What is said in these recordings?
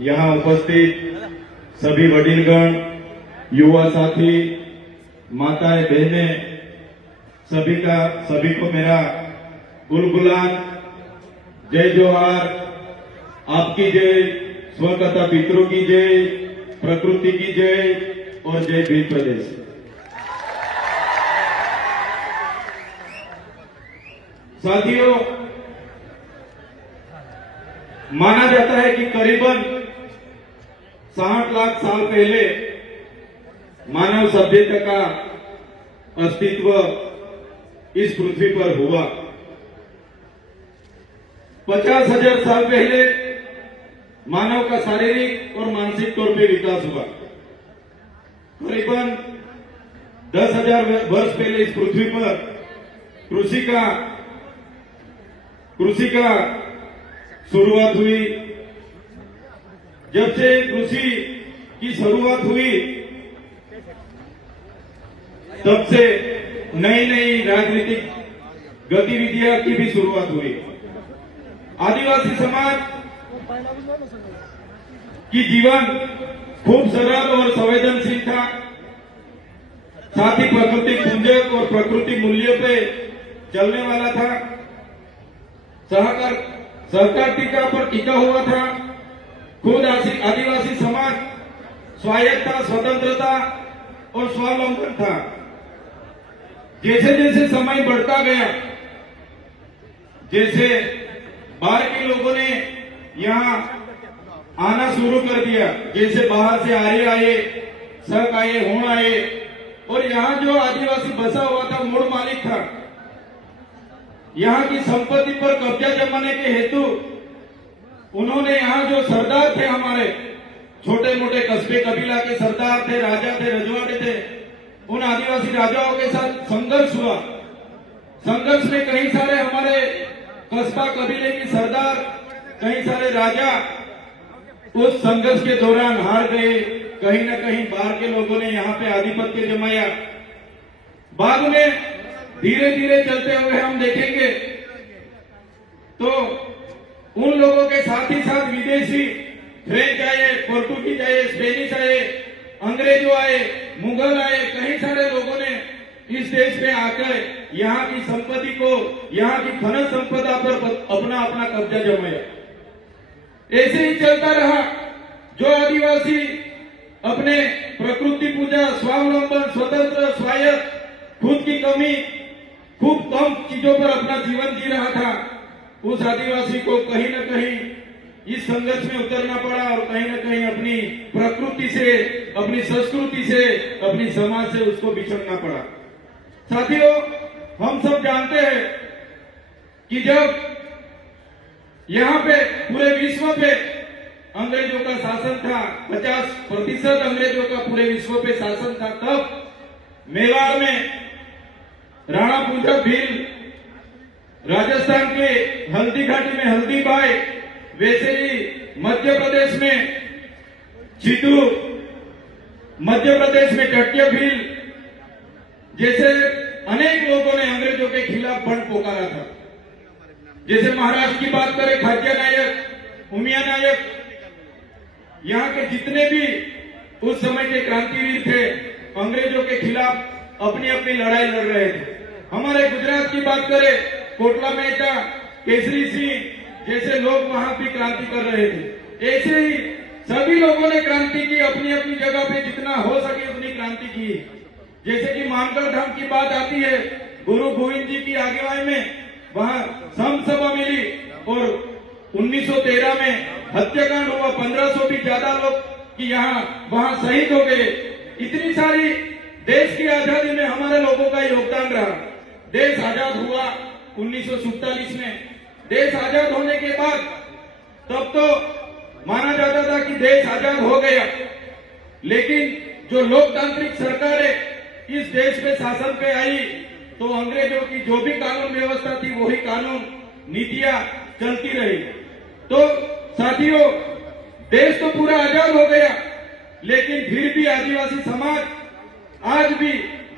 यहाँ उपस्थित सभी वडीलगण, युवा साथी, माताएं, बहनें, सभी को मेरा गुलगुलान, जय जोहार, आपकी जय, स्वकथा पितरों की जय, प्रकृति की जय और जय भील प्रदेश। साथियों, माना जाता है कि करीबन 60 लाख साल पहले मानव सभ्यता का अस्तित्व इस पृथ्वी पर हुआ। 50,000 साल पहले मानव का शारीरिक और मानसिक तौर पे विकास हुआ। करीबन 10,000 वर्ष पहले इस पृथ्वी पर कृषि का शुरुआत हुई। जब से कृषि की शुरुआत हुई तब से नई नई राजनीतिक गतिविधियां की भी शुरुआत हुई। आदिवासी समाज की जीवन खूब सरल और संवेदनशील था। साथ ही प्रकृति पूजक और प्रकृति मूल्यों पे चलने वाला था। सहकारिता पर टिका हुआ था। खुद आदिवासी समाज स्वायत्तता, स्वतंत्रता और स्वावलंबन था। जैसे जैसे समय बढ़ता गया, जैसे बाहर के लोगों ने यहाँ आना शुरू कर दिया, जैसे बाहर से आर्य आए, शक आए, होण आए, और यहाँ जो आदिवासी बसा हुआ था, मूल मालिक था, यहाँ की संपत्ति पर कब्जा जमाने के हेतु उन्होंने यहाँ जो सरदार थे, हमारे छोटे मोटे कस्बे कबीला के सरदार थे, राजा थे, रजवाड़े थे, उन आदिवासी राजाओं के साथ संघर्ष हुआ। संघर्ष में कई सारे हमारे कस्बा कबीले के सरदार, कई सारे राजा उस संघर्ष के दौरान हार गए। कहीं न कहीं बाहर के लोगों ने यहाँ पे आधिपत्य जमाया। बाद में धीरे धीरे चलते हुए हम देखेंगे तो उन लोगों के साथ ही साथ विदेशी फ्रेंच आए, पोर्टुगीज आए, स्पेनिश आए, अंग्रेजों आए, मुगल आए, कई सारे लोगों ने इस देश में आकर यहाँ की संपत्ति को, यहाँ की खनन संपदा पर अपना अपना कब्जा जमाया। ऐसे ही चलता रहा। जो आदिवासी अपने प्रकृति पूजा, स्वावलंबन, स्वतंत्र, स्वायत्त, खुद की कमी, खूब कम चीजों पर अपना जीवन जी रहा था, उस आदिवासी को कहीं न कहीं इस संघर्ष में उतरना पड़ा और कहीं न कहीं अपनी प्रकृति से, अपनी संस्कृति से, अपनी समाज से उसको बिछड़ना पड़ा। साथियों, हम सब जानते हैं कि जब यहाँ पे पूरे विश्व पे अंग्रेजों का शासन था, 50% अंग्रेजों का पूरे विश्व पे शासन था, तब मेवाड़ में राणा पूजा भील, राजस्थान के हल्दी घाटी में हल्दी बाई, वैसे ही मध्य प्रदेश में चितू, मध्य प्रदेश में टट्य भील, जैसे अनेक लोगों ने अंग्रेजों के खिलाफ बंड पोकारा था। जैसे महाराष्ट्र की बात करें, खाद्य नायक, उमिया नायक, यहाँ के जितने भी उस समय के क्रांतिवीर थे, अंग्रेजों के खिलाफ अपनी अपनी लड़ाई लड़ रहे थे। हमारे गुजरात की बात करें, कोटला मेहता, केसरी सिंह जैसे लोग वहां भी क्रांति कर रहे थे। ऐसे ही सभी लोगों ने क्रांति की, अपनी अपनी जगह पे जितना हो सके उतनी क्रांति की। जैसे कि मानकर धाम की बात आती है, गुरु गोविंद जी की आगुवाई में वहां संत सभा मिली और 1913 में हत्याकांड हुआ। 1500 भी ज्यादा लोग की यहाँ वहां शहीद हो गए। इतनी सारी देश की आजादी में हमारे लोगों का योगदान रहा। देश आजाद हुआ 1947 में। देश आजाद होने के बाद तब तो माना जाता था कि देश आजाद हो गया, लेकिन जो लोकतांत्रिक सरकारें इस देश पे शासन पे आई तो अंग्रेजों की जो भी कानून व्यवस्था थी वही कानून नीतियां चलती रही। तो साथियों, देश तो पूरा आजाद हो गया, लेकिन फिर भी आदिवासी समाज आज भी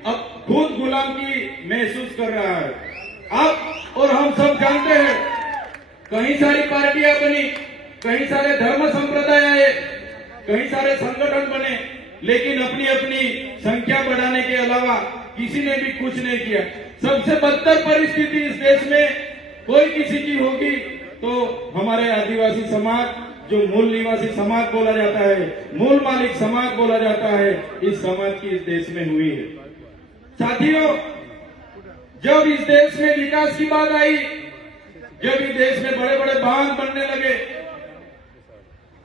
अब खुद गुलामी महसूस कर रहा है। आप और हम सब जानते हैं, कई सारी पार्टियां बनी, कई सारे धर्म संप्रदाय आए, कई सारे संगठन बने, लेकिन अपनी अपनी संख्या बढ़ाने के अलावा किसी ने भी कुछ नहीं किया। सबसे बदतर परिस्थिति इस देश में कोई किसी की होगी तो हमारे आदिवासी समाज, जो मूल निवासी समाज बोला जाता है, मूल मालिक समाज बोला जाता है, इस समाज की इस देश में हुई है। साथियों, जब इस देश में विकास की बात आई, जब इस देश में बड़े बड़े बांध बनने लगे,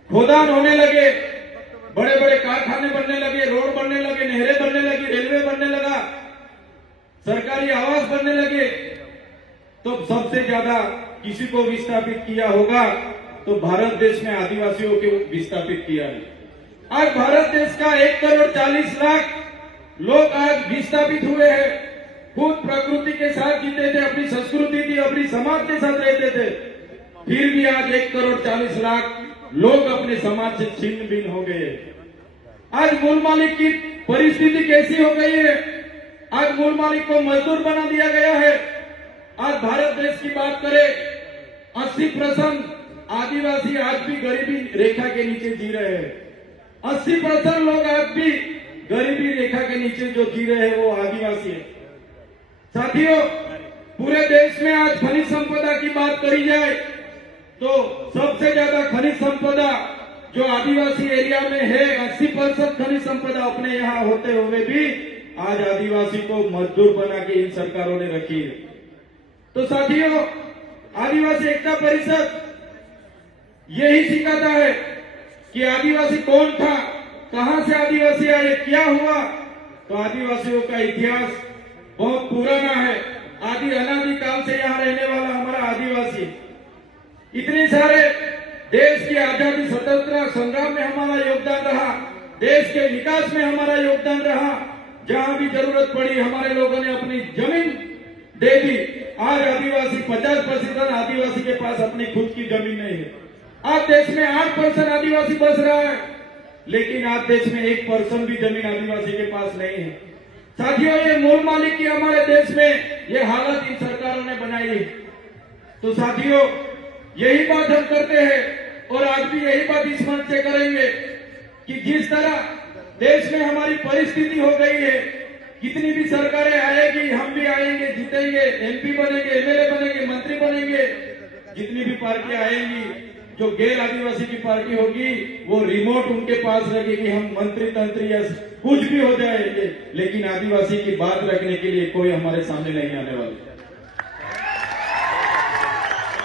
खोदान होने लगे, बड़े बड़े कारखाने बनने लगे, रोड बनने लगे, नहरें बनने लगी, रेलवे बनने लगा, सरकारी आवास बनने लगे, तो सबसे ज्यादा किसी को विस्थापित किया होगा तो भारत देश में आदिवासियों को विस्थापित किया है। आज भारत देश का 1,40,00,000 लोग आज विस्थापित हुए हैं। खुद प्रकृति के साथ जीते थे, अपनी संस्कृति थी, अपनी समाज के साथ रहते थे, फिर भी आज 1,40,00,000 लोग अपने समाज से छिन्न भिन्न हो गए। आज मूल मालिक की परिस्थिति कैसी हो गई है? आज मूल मालिक को मजदूर बना दिया गया है। आज भारत देश की बात करें, 80% आदिवासी आज भी गरीबी रेखा के नीचे जी रहे हैं। 80% लोग आज भी गरीबी रेखा के नीचे जो जी रहे हैं वो आदिवासी है। साथियों, पूरे देश में आज खनिज संपदा की बात करी जाए तो सबसे ज्यादा खनिज संपदा जो आदिवासी एरिया में है, 80% खनिज संपदा अपने यहाँ होते हुए भी आज आदिवासी को मजदूर बना के इन सरकारों ने रखी है। तो साथियों, आदिवासी एकता परिषद यही सिखाता है कि आदिवासी कौन था, कहां से आदिवासी आए, क्या हुआ। तो आदिवासियों का इतिहास बहुत पुराना है। आदि अनादि काल से यहाँ रहने वाला हमारा आदिवासी, इतने सारे देश की आजादी स्वतंत्रता संग्राम में हमारा योगदान रहा, देश के विकास में हमारा योगदान रहा। जहां भी जरूरत पड़ी हमारे लोगों ने अपनी जमीन दे दी। आज आदिवासी 50% आदिवासी के पास अपनी खुद की जमीन नहीं है। आज देश में 8% आदिवासी बस रहा है, लेकिन आज देश में 1% भी जमीन आदिवासी के पास नहीं है। साथियों, ये मूल मालिक की हमारे देश में ये हालत इन सरकारों ने बनाई है। तो साथियों, यही बात हम करते हैं और आज भी यही बात इस मंच से करेंगे कि जिस तरह देश में हमारी परिस्थिति हो गई है, कितनी भी सरकारें आएगी, हम भी आएंगे, जीतेंगे, एमपी बनेंगे, एमएलए बनेंगे, मंत्री बनेंगे, जितनी भी पार्टियां आएंगी, जो गैर आदिवासी की पार्टी होगी वो रिमोट उनके पास रखेगी, हम मंत्री तंत्री या कुछ भी हो जाएंगे, लेकिन आदिवासी की बात रखने के लिए कोई हमारे सामने नहीं आने वाला।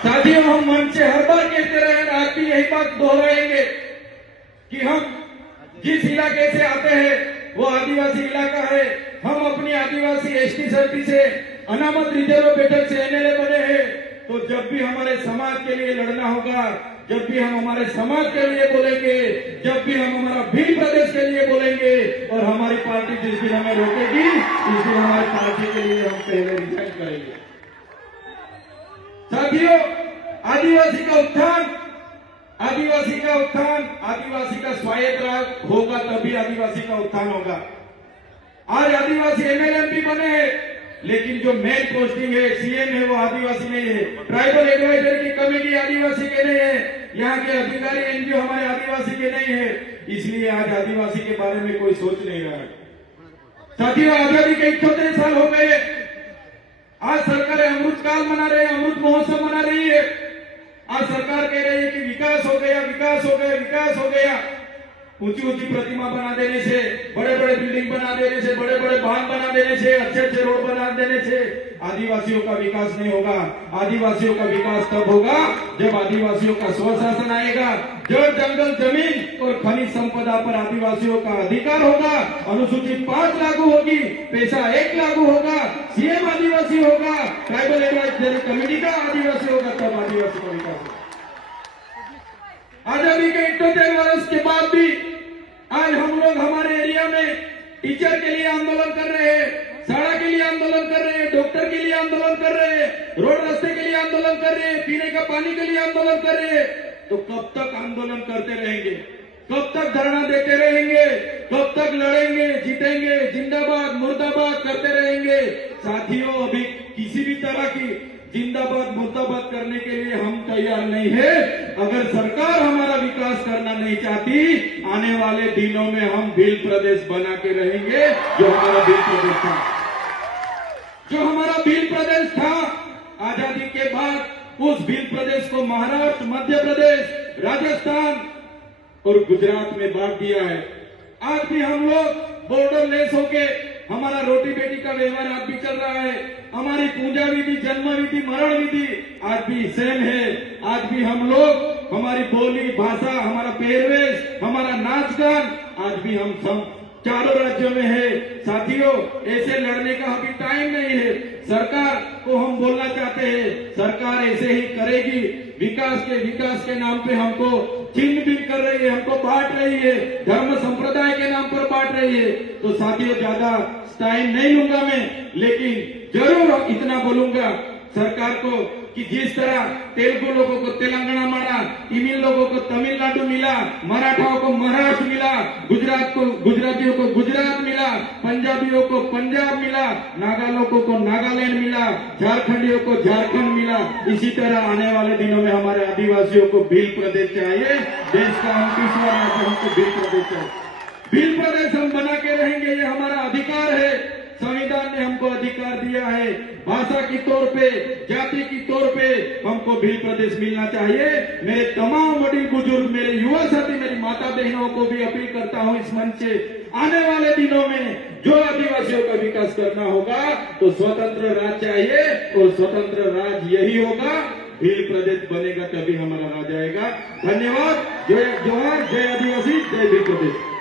साथियों, हम मन से हर बार कहते रहे, आज भी यही बात दोहराएंगे कि हम जिस इलाके से आते हैं वो आदिवासी इलाका है। हम अपनी आदिवासी एसटी सर्टी से अनामत रिजर्व बैठक से एमएलए बने हैं। तो जब भी हमारे समाज के लिए लड़ना होगा, जब भी हम हमारे समाज के लिए बोलेंगे, जब भी हम हमारा भील प्रदेश के लिए बोलेंगे और हमारी पार्टी जिस दिन हमें रोकेगी उस दिन हमारी पार्टी के लिए हम पहले रिजाइन करेंगे। साथियों, आदिवासी का उत्थान, आदिवासी का उत्थान, आदिवासी का स्वायत्त राज होगा तभी आदिवासी का उत्थान होगा। आज आदिवासी एमएलए एमपी बने हैं, लेकिन जो मेन पोस्टिंग है, सीएम है, वो आदिवासी नहीं है। ट्राइबल एडवाइजरी की कमेटी आदिवासी के नहीं है, यहाँ के अधिकारी एनजीओ हमारे आदिवासी के नहीं है, इसलिए आज आदिवासी के बारे में कोई सोच नहीं रहा है। साथियों, आजादी के 78 साल हो गए। आज सरकारें अमृतकाल मना रहे हैं, अमृत महोत्सव मना रही है। आज सरकार कह रही है कि विकास हो गया, विकास हो गया, विकास हो गया। ऊंची ऊंची प्रतिमा बना देने से, बड़े बड़े बिल्डिंग बना देने से, बड़े बड़े बांध बना देने से, अच्छे अच्छे रोड बना देने से आदिवासियों का विकास नहीं होगा। आदिवासियों का विकास तब होगा जब आदिवासियों का स्वशासन आएगा, जड़ जंगल जमीन और खनिज संपदा पर आदिवासियों का अधिकार होगा, अनुसूचित 5 लागू होगी, पैसा 1 लागू होगा, सीएम आदिवासी होगा, ट्राइबल एडवाइजरी कमेटी का आदिवासी होगा, तब आदिवासी का विकास होगा। आजादी के 78 वर्ष के बाद भी आज हम लोग हमारे एरिया में टीचर के लिए आंदोलन कर रहे हैं, सड़क के लिए आंदोलन कर रहे हैं, डॉक्टर के लिए आंदोलन कर रहे हैं, रोड रास्ते के लिए आंदोलन कर रहे हैं, पीने का पानी के लिए आंदोलन कर रहे हैं। तो कब तक आंदोलन करते रहेंगे, कब तक धरना देते रहेंगे, कब तक लड़ेंगे, जीतेंगे, जिंदाबाद मुर्दाबाद करते रहेंगे। साथियों, अभी किसी भी तरह की जिंदाबाद मुर्दाबाद करने के लिए हम तैयार नहीं है। अगर सरकार हमारा विकास करना नहीं चाहती, आने वाले दिनों में हम भील प्रदेश बना के रहेंगे। जो हमारा भील प्रदेश था, जो हमारा भील प्रदेश था, आजादी के बाद उस भील प्रदेश को महाराष्ट्र, मध्य प्रदेश, राजस्थान और गुजरात में बांट दिया है। आज भी हम लोग बॉर्डर लेस होके हमारा रोटी बेटी का व्यवहार आज भी चल रहा है। हमारी पूजा विधि, जन्म विधि, मरण विधि आज भी सेम है। आज भी हम लोग, हमारी बोली भाषा, हमारा पहरवेश, हमारा नाच गान आज भी हम सब चारों राज्यों में है। साथियों, ऐसे लड़ने का अभी टाइम नहीं है। सरकार को हम बोलना चाहते हैं, सरकार ऐसे ही करेगी। विकास के नाम पे हमको छिन्न भिन्न कर रही है, हमको बांट रही है, धर्म संप्रदाय के नाम पर बांट रही है। तो साथियों, ज्यादा टाइम नहीं लूंगा मैं, लेकिन जरूर इतना बोलूंगा सरकार को कि जिस तरह तेलुगु लोगों को तेलंगाना मिला, तमिल लोगों को तमिलनाडु मिला, मराठाओं को महाराष्ट्र मिला, गुजरातियों को गुजरात मिला, पंजाबियों को पंजाब मिला, नागा लोगों को नागालैंड मिला, झारखंडियों को झारखंड मिला, इसी तरह आने वाले दिनों में हमारे आदिवासियों को भील प्रदेश चाहिए। देश का 29वां राज्य हमको भील प्रदेश चाहिए। भील प्रदेश हम बना के रहेंगे, ये हमारा अधिकार है। संविधान ने हमको अधिकार दिया है। भाषा की तौर पे, जाति की तौर पे हमको भील प्रदेश मिलना चाहिए। मेरे तमाम बड़ी बुजुर्ग, मेरे युवा साथी, मेरी माता बहनों को भी अपील करता हूं इस मंच से, आने वाले दिनों में जो आदिवासियों का विकास करना होगा तो स्वतंत्र राज चाहिए, और स्वतंत्र राज यही होगा, भील प्रदेश बनेगा तभी हमारा राज आएगा। धन्यवाद। जय जोहार, जय आदिवासी, जय भील प्रदेश।